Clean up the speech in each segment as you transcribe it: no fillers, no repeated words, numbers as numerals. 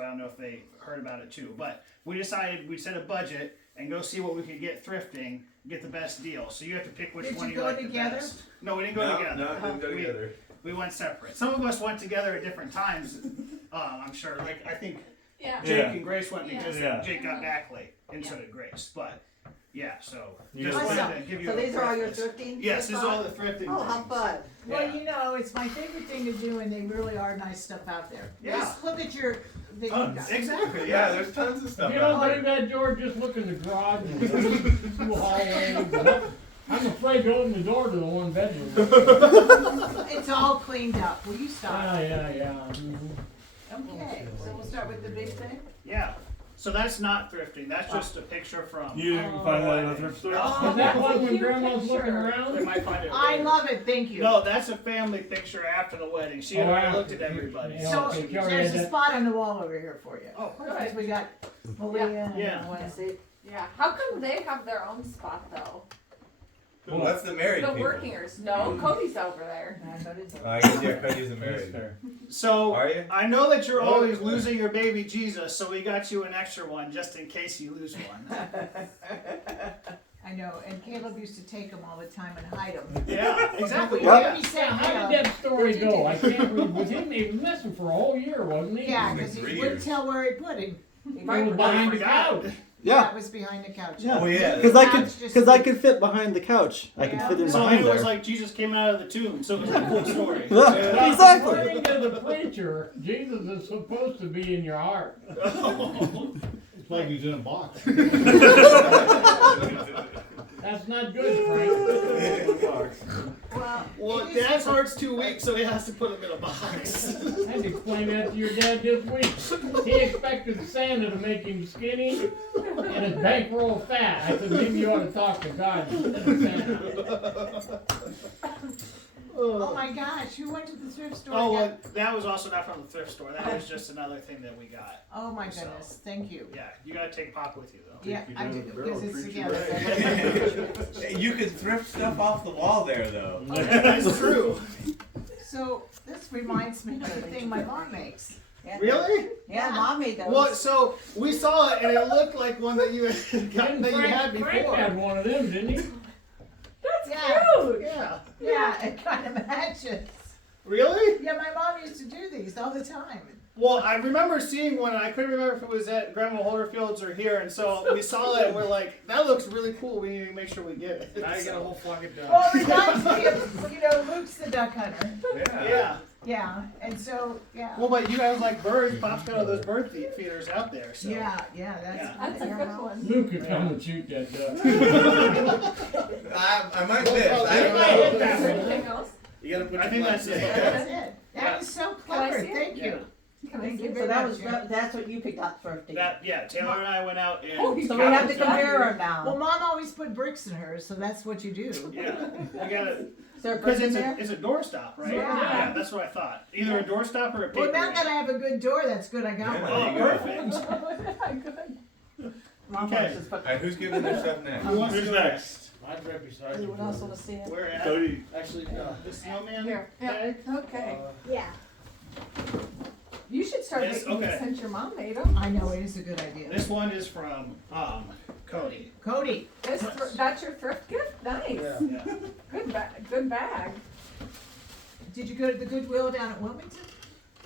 I don't know if they heard about it too, but we decided we'd set a budget and go see what we could get thrifting, get the best deal. So you have to pick which one you like the best. No, we didn't go together. No, didn't go together. We went separate. Some of us went together at different times. I'm sure. Like I think Yeah. Jake and Grace went because Yeah. Jake got back late, and so did Grace. But yeah, so You just guys- wanted to give you So a these are all your preface. thrifting? Yes, this is all the thrifting. Oh, how things. fun. Well, Yeah. you know, it's my favorite thing to do, and they really are nice stuff out there. Yeah. Just look at your, the Tons. Exactly. Yeah, Yeah. there's tons of stuff You out don't there. think that, George? Just look in the garage and two hallways. I'm afraid to open the door to the one bedroom. It's all cleaned up. Will you stop? Yeah. Okay, so we'll start with the big thing. Yeah. So that's not thrifting. That's just a picture from. You didn't find that in a thrift store? Oh, Is that one when Grandma's looking around? They might find it I later. love it, thank you. No, that's a family picture after the wedding. She had Oh, already after. looked at everybody. Yeah. So okay, Joey there's had a that- spot on the wall over here for you. Oh, Because we got Malia and Yeah. Wednesday. Yeah. How come they have their own spot though? Well, that's the married The people. workingers. No, Cody's over there. I guess yeah, Cody isn't That's married. fair. So Are you? I know that you're always losing your baby Jesus, so we got you an extra one just in case you lose one. I know, and Caleb used to take them all the time and hide them. Yeah, exactly. Yeah. Yeah, how did that story go? I can't read. Was he was missing for a whole year, wasn't he? Yeah, Like because he 3 wouldn't years. tell where he put him. He was behind the couch. Yeah, That was behind the couch. yeah. Oh yeah. Because I Couch just- could fit behind the couch. I could Yeah. fit in So behind it was there. like Jesus came out of the tomb, so it was a cool story. Yeah, Well, exactly. according to the preacher, Jesus is supposed to be in your heart. It's like he's in a box. That's not good, Frank. Well, Dad's heart's too weak, so he has to put him in a box. I had to explain that to your dad this week. He expected Santa to make him skinny and his bankroll fat. I said, maybe you ought to talk to God instead of Santa. Oh my gosh, who went to the thrift store? Oh, and well, that was also not from the thrift store. That was just another thing that we got. Oh my So- goodness, thank you. Yeah, you gotta take Pop with you though. Yeah, I do, because it's treat you together. You could thrift stuff off the wall there though. That's true. So, this reminds me of the thing my mom makes. Really? Yeah, Mom made those. Well, so we saw it and it looked like one that you had gotten that you had Frank before. had one of them, didn't he? Yeah, Cute. Yeah. yeah, it kind of matches. Really? Yeah, my mom used to do these all the time. Well, I remember seeing one, and I couldn't remember if it was at Grandma Holderfield's or here, and so we saw it, and we're like, that looks really cool, we need to make sure we get it. Now you got a whole fucking done. Well, it reminds me of, you know, Luke's the duck hunter. Yeah. Yeah, and so, yeah. Well, but you guys like birds, Pop's got all those bird feeders out there, so. Yeah, that's. Yeah. That's a good one. Luke could come and shoot that duck. I might miss. I don't might hit know. that one. Anything else? You gotta put I your think that's glasses it. on. That's it. That is so Can I clever, see it? thank Yeah. you. Can I Thank see you it? very So much. Yeah. that's what you picked out thrifting. That, yeah, Taylor and I went out and. Oh, So we have to compare them Well, now. Mom always put bricks in hers, so that's what you do. Yeah, we gotta, Is there a because brick in it's there? a doorstop, right? Yeah. That's what I thought. Either a doorstop or a paper. Well, now that I have a good door, that's good, I got Yeah. one. Oh, There you go. perfect. Mom Okay. wants us to put- Alright, who's giving their stuff next? Who wants to Who's go next? Mine's right beside you. Anyone else want to see it? Where at? Cody. Actually, The snowman? Here. Okay. Okay. Yeah. You should start Yes, making okay. these since your mom made them. I know, it is a good idea. This one is from, Cody. Cody, That's your thrift gift? Nice. Yeah. Yeah. Good bag. did you go to the Goodwill down at Wilmington?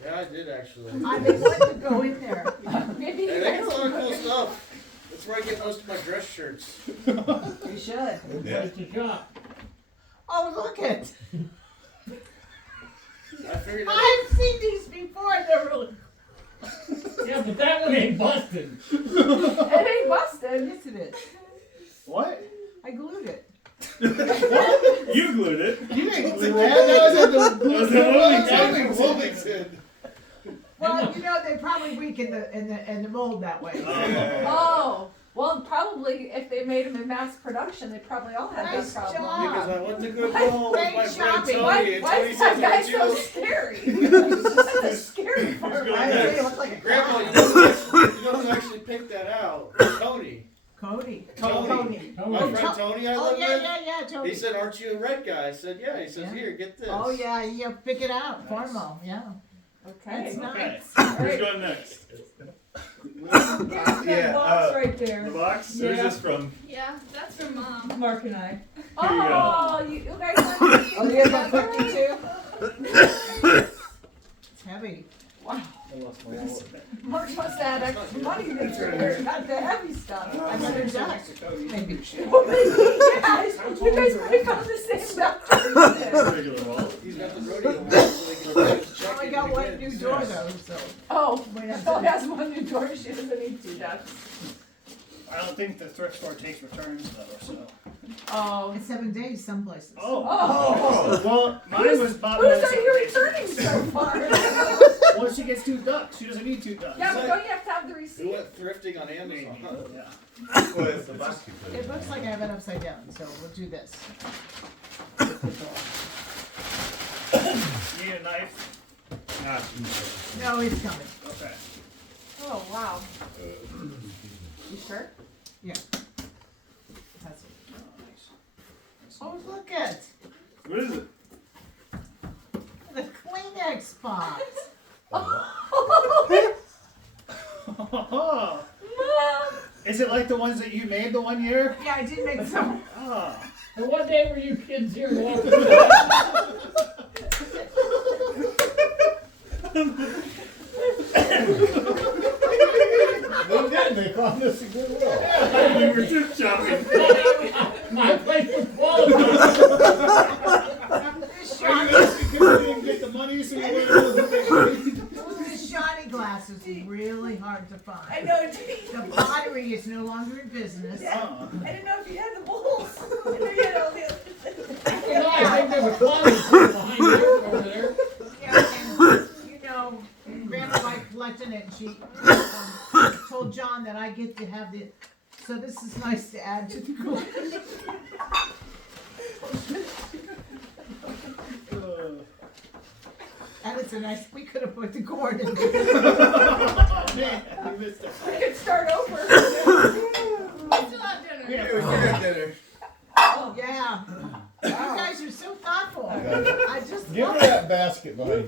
Yeah, I did actually. I've been wanting to go in there. Maybe Hey, you they got a guys lot of cool stuff. That's where I get most of my dress shirts. You should. Place to shop. Oh, look it. I figured that. I've seen these before, they're really. Yeah, but that one ain't busted. It ain't busted. Yes, it is. What? I glued it. You glued it. You didn't glue that. That was at the That was in Wilmington. Well, you know, they probably weaken the mold that way. Oh, well, probably if they made them in mass production, they probably all had Nice that problem. job. Because I went to Goodwill with Great my friend shopping. Tony, and Why Tony is that says, guy "Aren't so you scary? That's a scary part. I agree, it looks like a Grandma, clown. you know who actually picked that out? Tony. Cody. Tony. My Tony. friend Tony I Oh, live yeah, with. yeah, Tony. He said, "Aren't you a red guy?" I said, "Yeah." He says, Yeah. "Here, get this." Oh, yeah, pick it out, Nice. Formo, yeah. Okay. That's Okay. nice. Who's going next? That box right The there. box? Yeah. Who's this from? Yeah, that's from Mom. Mark and I. Here You guys are cooking Oh, you have a together? cookie too? It's heavy. I lost my wallet. Mark must have had extra money this year, not the heavy stuff. I better duck. Maybe. Well, maybe, yeah, you guys might have found the same doctor. Regular wallet. He's got the rodeo wallet so they can write his I check only in got one advance. new door though, so. Oh, Wait, I'm Phil has one new door, she doesn't need two ducks. I don't think the thrift store takes returns though, so. Oh. It's 7 days some places. Oh. Well, mine was bought Who's by are you returning so far? Well, she gets 2 ducks. She doesn't need 2 ducks. Yeah, but don't you have to have the He receipt? went thrifting on Amazon. Yeah. Well, it's the box you put It looks like I have it upside down, so we'll do this. Need a knife? No, it's coming. Okay. Oh, wow. You sure? That's it. Oh, nice. Oh, look at What is it? the Kleenex box. Is it like the ones that you made the one year? Yeah, I did make some. Oh. And what day were you kids here walking? They did. They found this a good will. We were thrift shopping. My place was qualified. This Are you shiny, asking because we didn't get the money so we wouldn't know what they made? this shiny glass is really hard to find. I know, The pottery is no longer in business. Uh-uh. I didn't know if you had the bowls. I knew you had all the other things. No, I think there was qualified behind there over there. Yeah, and, you know, Grandma liked collecting it, and she told John that I get to have the, so this is nice to add to the collection. And it's a nice, we could have put the cord in there. Oh, man, we missed it. We could start over. We still have dinner. It was your dinner. Yeah. You guys are so thoughtful. I just Give love her it. that basket, buddy.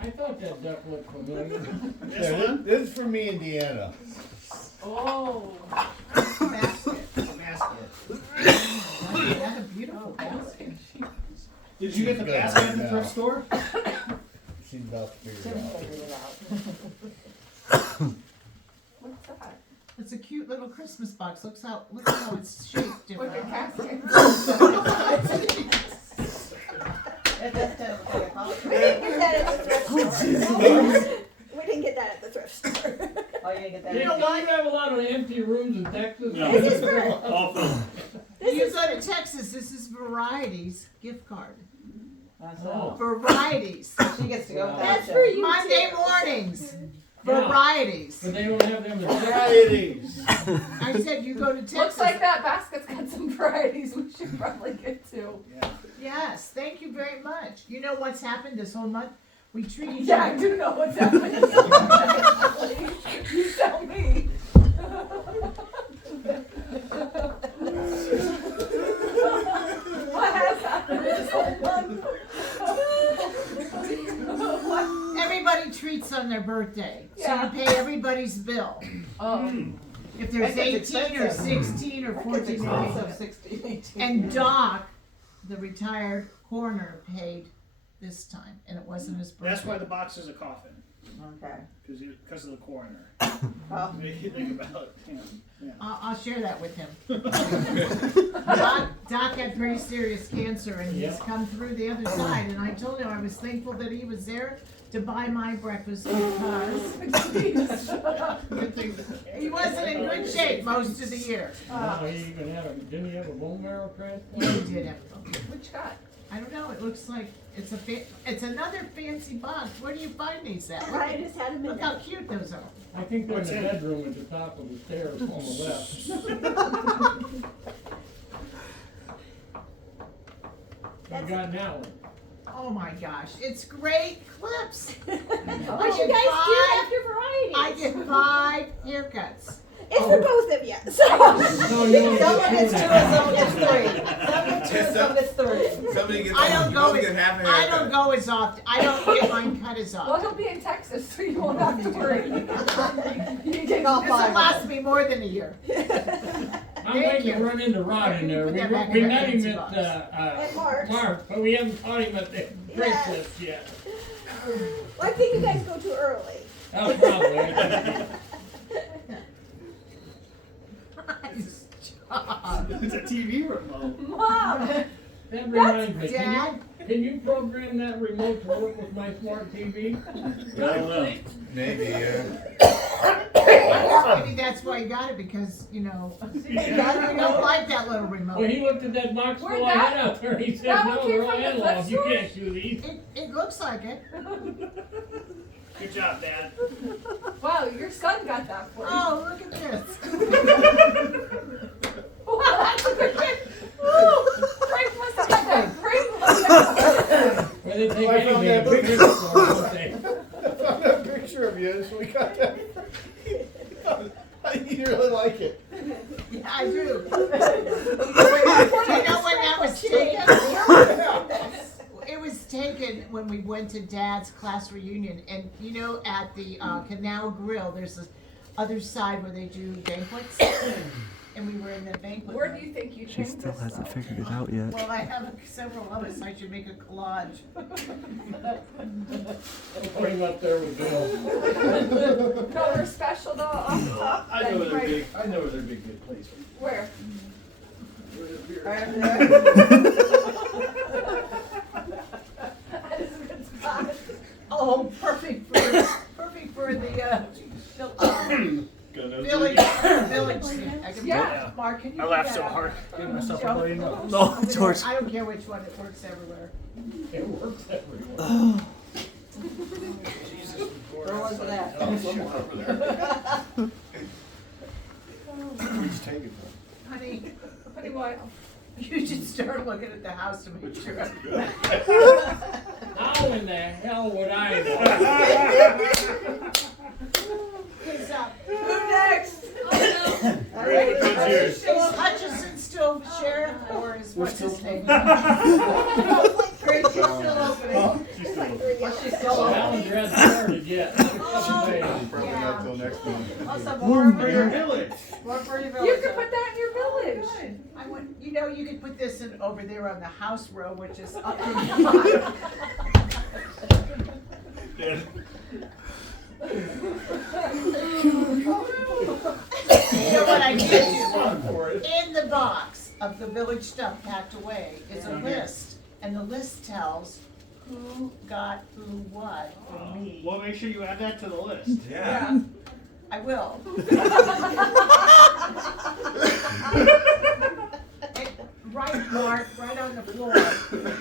I thought that duck looked familiar. This one? This is for me and Deanna. Oh. Basket. Basket. That's a beautiful basket. Did you get the basket at the thrift store? She's about to figure Tim it out. figured it out. What's that? It's a cute little Christmas box. Look how it's shaped With your different. casket. It does kind of look like a coffee. We didn't get that at the thrift store. We didn't get that at the thrift store. Oh, you didn't get that? You know, you have a lot of empty rooms in Texas. No. This is for, Awful. this You is go to Texas, this is Varieties gift card. Oh. Varieties. She gets to go with that. That's too. for you Monday too. mornings. Yeah. Varieties. But they don't have them in Texas. Varieties. I said you go to Texas. Looks like that basket's got some varieties we should probably get to. Yes, thank you very much. You know what's happened this whole month? We treat each Yeah, I other. do know what's happening. You tell me. What has happened this whole month? What? Everybody treats on their birthday. So Yeah. you pay everybody's bill. Oh. If there's That gets 18 or expensive. 16 or It's 14 expensive, 16, 18. And Doc, the retired coroner, paid this time, and it wasn't his birthday. That's why the box is a coffin, Okay. because of the coroner. Oh. You think about, yeah. I'll share that with him. Doc had pretty serious cancer, and he's Yeah. come through the other side. And I told him I was thankful that he was there to buy my breakfast because Good thing that- he wasn't in good shape most of the year. Now he even had a, didn't he have a bone marrow transplant? He did have. Which guy? I don't know. It looks like it's another fancy box. Where do you find these at? I just had them in Look how there. cute those are. I think they're in the bedroom at the top of the stairs on the left. You got that one. Oh my gosh, it's great clips. What you guys do after I varieties? get 5 haircuts. It's for both of you, so. No, you only Someone get gets two two now. and someone gets three. Someone gets two and someone gets three. Somebody gets I don't you go both as, get half a I haircut. don't go as often, I don't get mine cut as Well, often. he'll be in Texas, so you won't have to worry. You can take all This'll five. last me more than a year. I'm Thank waiting to you. run into Rod in there. Put We, that back we in met that him fancy at, At Mark's. Mark, but we haven't taught him at the Christmas yet. Well, I think you guys go too early. Oh, probably. Nice job. It's a TV remote. Mom, That reminds me, Dad? can you program that remote to work with my smart TV? I don't know. Maybe, yeah. Maybe that's why you got it, because, you know, you don't like that little Well, remote. he looked at that box Where'd full I that- had out there, he said, that one no, came they're all from the analog, thrift you store? can't do these. It looks like it. Good job, Dad. wow, your son got that for you. Oh, look at this. Wow, that's a good thing. Ooh, Frank must have got that. Frank must have got Well, they take I found anything that to the picture. thrift store, don't they? I found that picture of you, so we got that. You really like it. Yeah, I do. Do you know when that was taken? It was taken when we went to Dad's class reunion, and you know, at the Canal Grill, there's this other side where they do banquets, and we were in the banquet Where do room. you think you She changed still this hasn't though? figured it out yet. Well, I have several of us. I should make a collage. Put him up there with Bill. No, they're special though off the top. I know Then they're right- big. I know they're big good place. Where? Right over there. That is a good spot. Oh, perfect for the village thing. I can- Yeah. Mark, can you I do laughed that so out? hard. Gave myself a Joe? bloody nose. No, Over there. George. I don't care which one, it works everywhere. It works everywhere. Where was it at? Just take it. Honey, Honey, what? you should start looking at the house to make sure. How in the hell would I know? Is, Who next? Oh Ready? What's yours? is Hutchison still sheriff, or is what's his name? Great, she's still opening. She's still Well, she's still The opening. calendar hasn't started yet. Probably Yeah. not till next month. Also, more for For your your, village. more for your You village. could put that in your village. I want, you know, you could put this in over there on the house row, which is up in the Yeah. You know what I did do? Fun for it. In the box of the village stuff packed away is a list, and the list tells who got who what from me. Well, make sure you add that to the list. Yeah. I will. And right, Mark, right on the floor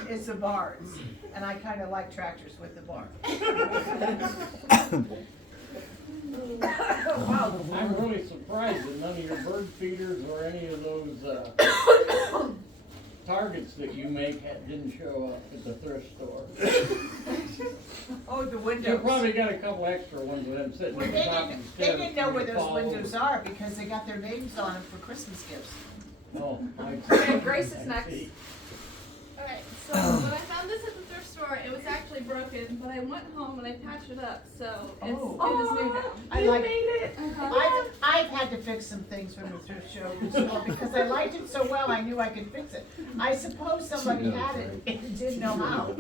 is the barns, and I kind of like tractors with the barn. Wow. I'm really surprised that none of your bird feeders or any of those, targets that you make didn't show up at the thrift store. Oh, the You windows. probably got a couple extra ones with them sitting Well, at the top of the they stairs. didn't know where those Fall windows over. are because they got their names on them for Christmas gifts. Oh, I Okay, Grace is I next. see. Alright, so when I found this at the thrift store, it was actually broken, but I went home and I patched it up, so it is new now. I You like- made it. I've had to fix some things from the thrift show as well, because I liked it so well, I knew I could fix it. I suppose somebody had it and didn't know how.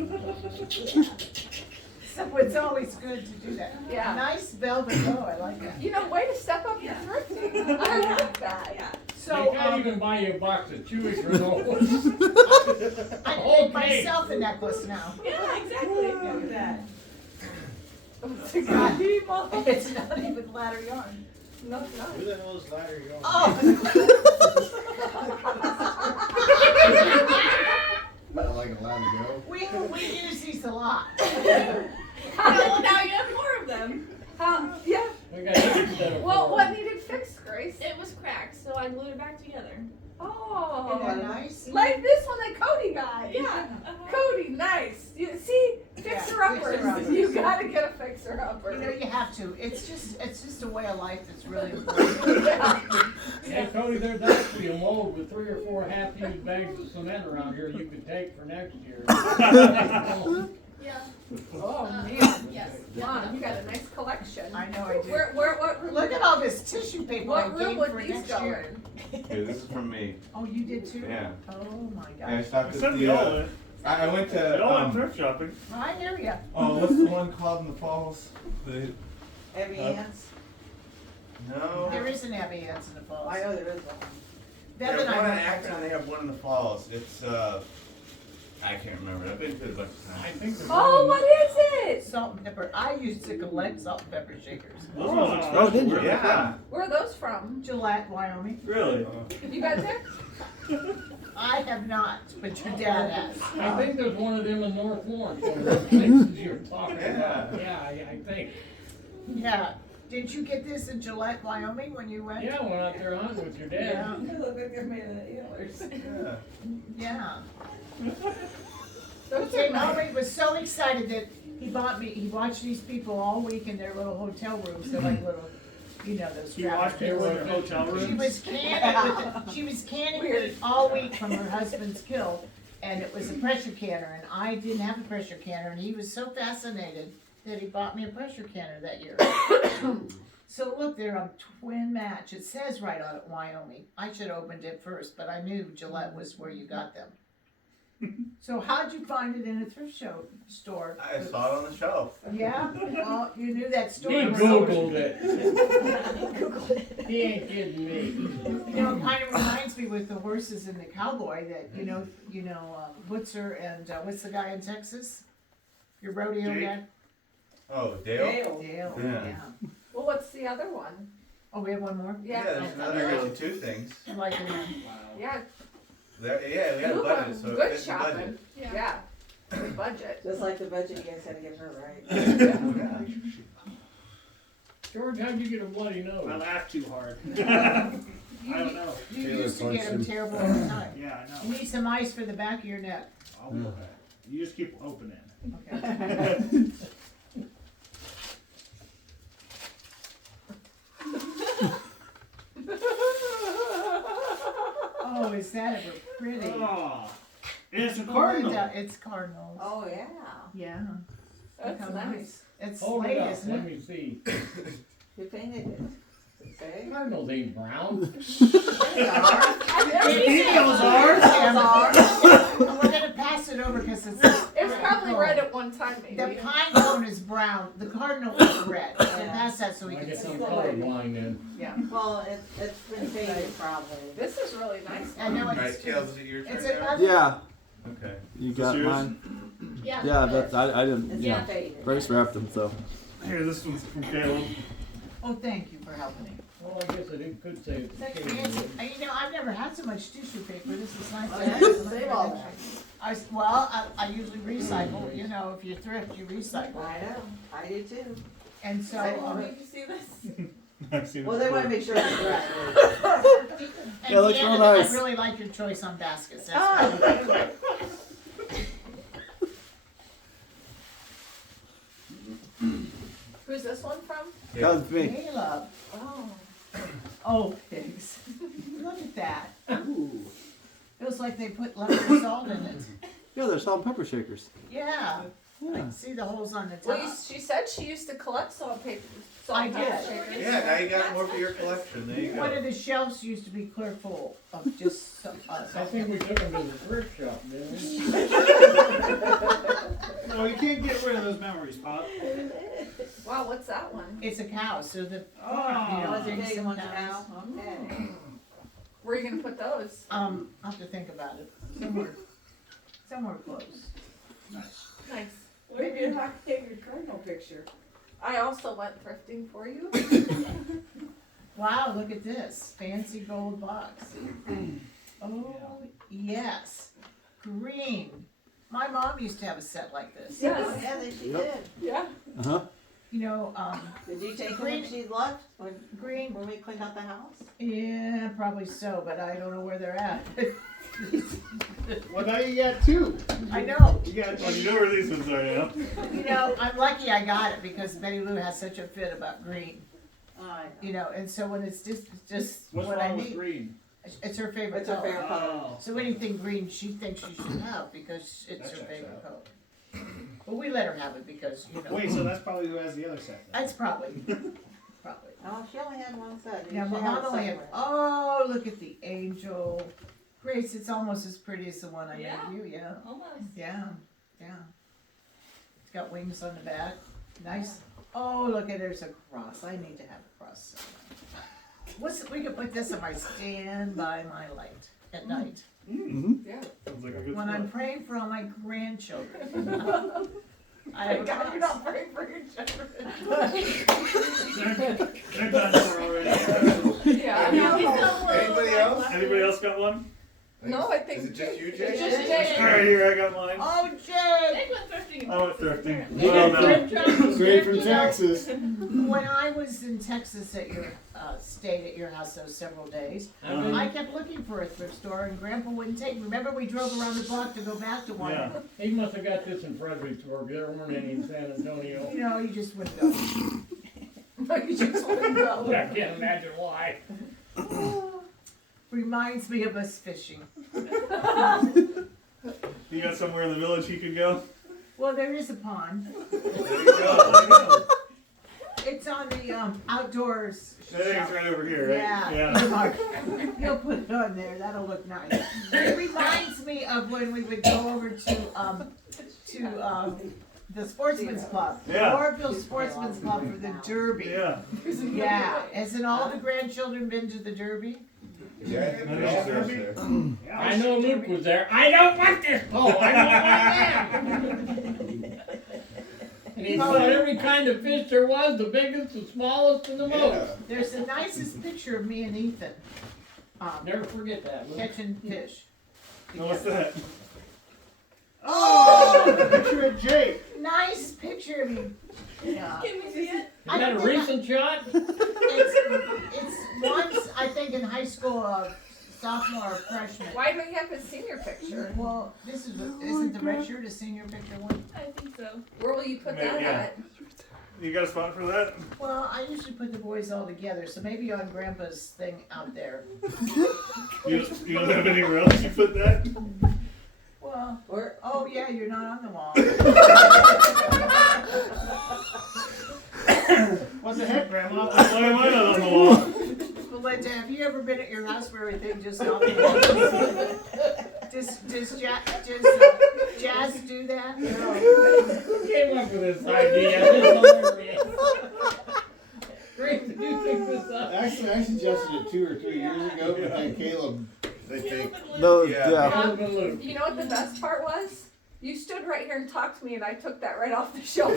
So it's always good to do that. Yeah. Nice velvet bow, I like that. You know, way to step up your thrifting. I like that. Yeah. So, They can't even buy you a box of Chewy granolas. I make Okay. myself a necklace now. Yeah, exactly. Look at that. It's not even ladder yarn. No, it's not. Who the hell is Larry Young? Not like allowed to go. We use these a lot. Well, now you have more of them. Yeah. We got eight instead of Well, four. what needed fixed, Grace? It was cracked, so I glued it back together. Oh. Isn't that nice? Like this one that Cody got. Yeah. Cody, nice. You see, Fixer-uppers, fixer-uppers. you gotta get a fixer-upper. You know, you have to. It's just a way of life that's really important. Hey, Cody, there's actually a mold with 3 or 4 half-used bags of cement around here you could take for next year. Yeah. Oh, man. Yes. Wow, you got a nice collection. I know I do. What room? Look at all this tissue paper I What room gave would for these next go year. in? Okay, this is from me. Oh, you did too? Yeah. Oh my Yeah, I gosh. stopped at Except the, we all went. I went We to, all went thrift shopping. I hear ya. oh, what's the one called in the falls? The, Abby Ann's. no. There is an Abbey Ann's in the falls. I know there is one. There's Bev and one I in went Akron and they have one in the falls. It's, I can't remember. I've been to it a bunch of I times. think there's Oh, one- what is it? Salt and pepper. I used to collect salt and pepper shakers. Those ones are Oh, special. did you? Where are they Yeah. Where are those from? Gillette, Wyoming. Really? You got there? I have not, but your dad has. I think there's one of them in North Lawrence, one of those places you're talking about. Yeah, I think. Yeah. Didn't you get this in Gillette, Wyoming when you went? Yeah, I went out there hunting with your dad. Yeah. They look like they're made of antlers. Yeah. Yeah. Those Okay, are nice. Mary was so excited that he watched these people all week in their little hotel rooms. They're like little, you know, those You watched travel people in their hotel She rooms? was canning meat all week from her husband's kill, and it was a pressure canner, and I didn't have a pressure canner, and he was so fascinated that he bought me a pressure canner that year. So look, they're a twin match. It says right on it, Wyoming. I should have opened it first, but I knew Gillette was where you got them. So how'd you find it in a thrift store? I saw it on the shelf. Yeah, well, you knew that store. He was- Googled it. Google it. He ain't kidding me. You know, it kind of reminds me with the horses and the cowboy that, Wutzer and, what's the guy in Texas? Your rodeo Jake? guy? Oh, Dale? Dale. Dale, Yeah. yeah. Well, what's the other one? Oh, we have one more? Yeah. there's another really 2 things. I like it. Yeah, There, yeah, we had a you budget, have so it good fits the budget. shopping. Yeah. Yeah, good budget. Just like the budget you guys had to give her, right? Yeah. George, how'd you get a bloody I nose? laughed too hard. I don't know. You Taylor used to get punched them him. terrible all the time. Yeah, I You know. need some ice for the back of your neck. I'll do that. You just keep opening. Okay. Oh, is that ever pretty? Oh, and it's a Linda, cardinal. it's cardinals. Oh, yeah. Yeah. That's Look how nice. It's Hold it slate, up, isn't let it? me see. You painted it. Okay. Cardinals ain't brown. I've never The seen details that. are. And we're gonna pass it over because it's. It was probably red at one time, The maybe. pine cone is brown, the cardinal is red. So Yeah. pass that so we I can guess see. I'm colorblind then. Yeah. Well, it's been painted probably. This is really nice. I know Alright, it's. Kales, is it your It's turn now? another. Yeah, Okay. you Is got this yours? mine. Yeah. Yeah, that's I didn't. It's Yeah, not faded. Grace wrapped them, so. Here, this one's from Caleb. Oh, thank you for helping me. Well, I guess could say it's. Nancy, I've never had so much tissue paper. This is nice. Oh, to yeah? have. Save all that. I usually recycle. You know, if you thrift, you recycle. I know. I do too. And so. I didn't um, Did you see this? I've seen it Well, they want to before. make sure it's right. And Yeah, looks Deanna, real nice. I really like your choice on baskets. Oh, That's okay. Who's this one from? That was me. Caleb. Oh. Oh, pigs. Look at that. Ooh. Feels like they put lemon salt in it. Yeah, they're salt and pepper shakers. Yeah. I Yeah. can see the holes on the Well, top. she said she used to collect salt paper. Salt I and pepper did. shakers. Yeah, now you got more for your collection. There you One go. of the shelves used to be clear full of just some. I think we took him to the thrift shop, didn't we? No, you can't get rid of those memories, Pop. Wow, what's that one? It's a cow, so the. Oh. Oh, it's a things big one sometimes- now. Okay. Where are you gonna put those? I'll have to think about it. Somewhere close. Nice. Nice. Where did you take your cardinal picture? I also went thrifting for you. Wow, look at this, fancy gold box. Oh, yes, green. My mom used to have a set like this. Yes. Yeah, she Yep. did. Yeah. Uh huh. You know, Did you take Green- what she left green, when we cleaned out the house? yeah, probably so, but I don't know where they're at. Well, now you got two. I know. You got Well, you know where these ones are now. You know, I'm lucky I got it because Betty Lou has such a fit about green. I You know, and so when it's just What's what I wrong with need, green? it's her favorite It's her color. favorite color. Oh. So anything green, she thinks she should have because it's That her checks favorite out. color. But we let her have it because, you know. Wait, so that's probably who has the other set then? That's probably. Oh, she only had one set. Yeah, She had a Muhammad only second had, one. oh, look at the angel. Grace, it's almost as pretty as the one I Yeah. made you, yeah. Almost. Yeah, yeah. It's got wings on the back. Nice. Oh, look at there's a cross. I need to have a cross. We could put this on my stand by my light at night Yeah. Sounds like a good when spot. I'm praying for all my grandchildren. I have a God, you're cross. not praying for your children. They're done for already. Yeah. Yeah, we still will, Anybody like, else? left Anybody it. else got one? No, I think. Is it just you, It's Jay? just Jay. Alright, here, I got mine. Oh, Jay! Nick went thrifting. I went thrifting. You Well, did no. thrift shop? Straight from Texas. When I was in Texas at your, stayed at your house those several days, I kept looking for a thrift store and Grandpa wouldn't take me. Remember we drove around the block to go back to one? Yeah. He must have got this in Fredericksburg. There weren't any in San Antonio. You know, he just wouldn't go. You just wouldn't go. I can't imagine why. Reminds me of us fishing. You got somewhere in the village you could go? Well, there is a pond. There you go. It's on the outdoors. That thing's right over here, right? Yeah. You'll put it on there. That'll look nice. It reminds me of when we would go over to the Sportsman's Club. Yeah. Orville Sportsman's Club for the Derby. Yeah. Yeah. Hasn't all the grandchildren been to the Derby? Yeah, I think they're all there. I know Luke was there. I don't want this pole. I don't want that. And he saw every kind of fish there was, the biggest, the smallest, and the most. There's the nicest picture of me and Ethan Never forget that, Luke. catching fish. No, what's that? Oh! Picture of Jake. Nice picture of me. Yeah. Can we see it? Is that a recent shot? It's once, I think, in high school, sophomore or freshman. Why do we have a senior picture? Well, isn't the red shirt a senior picture one? I think so. Where will you put that Yeah. at? You got a spot for that? Well, I usually put the boys all together, so maybe on Grandpa's thing out there. You don't have anywhere else you put that? Well, Or, oh yeah, you're not on the wall. What the heck, Grandma? Why am I not on the wall? Melinda, have you ever been at your house where everything just off the wall? Does Jazz do that? No. Who came up with this idea? It's hilarious. Great, did you pick this up? Actually, I suggested it 2 or 3 years ago, but then Caleb, I think. No, Yeah. yeah. Caleb and Luke. You know what the best part was? You stood right here and talked to me, and I took that right off the shelf.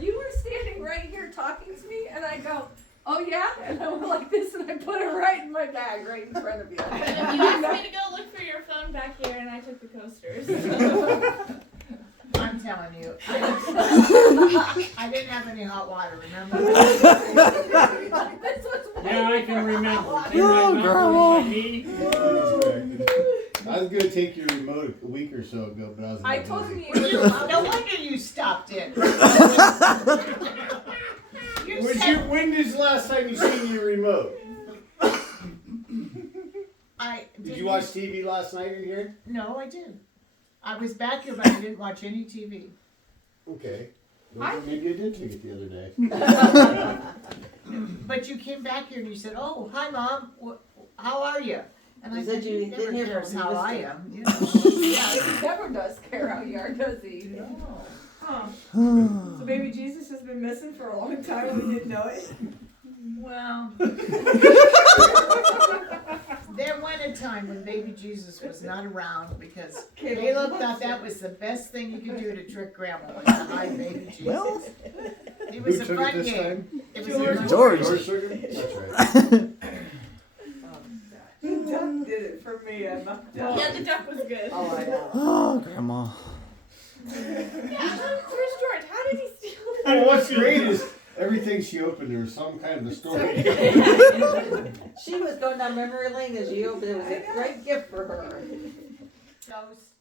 You were standing right here talking to me, and I go, "Oh yeah," and I went like this, and I put it right in my bag, right in front of you. And you asked me to go look for your phone back here, and I took the coasters. I'm telling you, I didn't have any hot water, remember? This was Yeah, I can remember. Oh, Grandma. I was gonna take your remote a week or so ago, but I was. I told busy. you. No wonder you stopped in. You said When is the last time you seen your remote? Did you watch TV last night in here? No, I did. I was back here, but I didn't watch any TV. Okay. I- Maybe I did take it the other day. But you came back here and you said, "Oh, hi, Mom. How are you?" And I You said, said you "He never didn't hear cares from me how this I time." am." You know? Yeah, he never does care how you are, does he? Huh. So baby Jesus has been missing for a long time and we didn't know it? Well, there went a time when baby Jesus was not around because Caleb thought that was the best thing you could do to trick Grandma was to hide baby Jesus. Well, It was Who a took fun it this game. time? It was a fun George. George took it? That's right. The duck did it for me. I mucked up. Yeah, the duck was good. Oh, I know. Oh, Grandma. Yeah, where's George? How did he what's great is everything she opened, there was some kind of a story. She was going down memory lane as you opened. It was a great gift for her. Toast.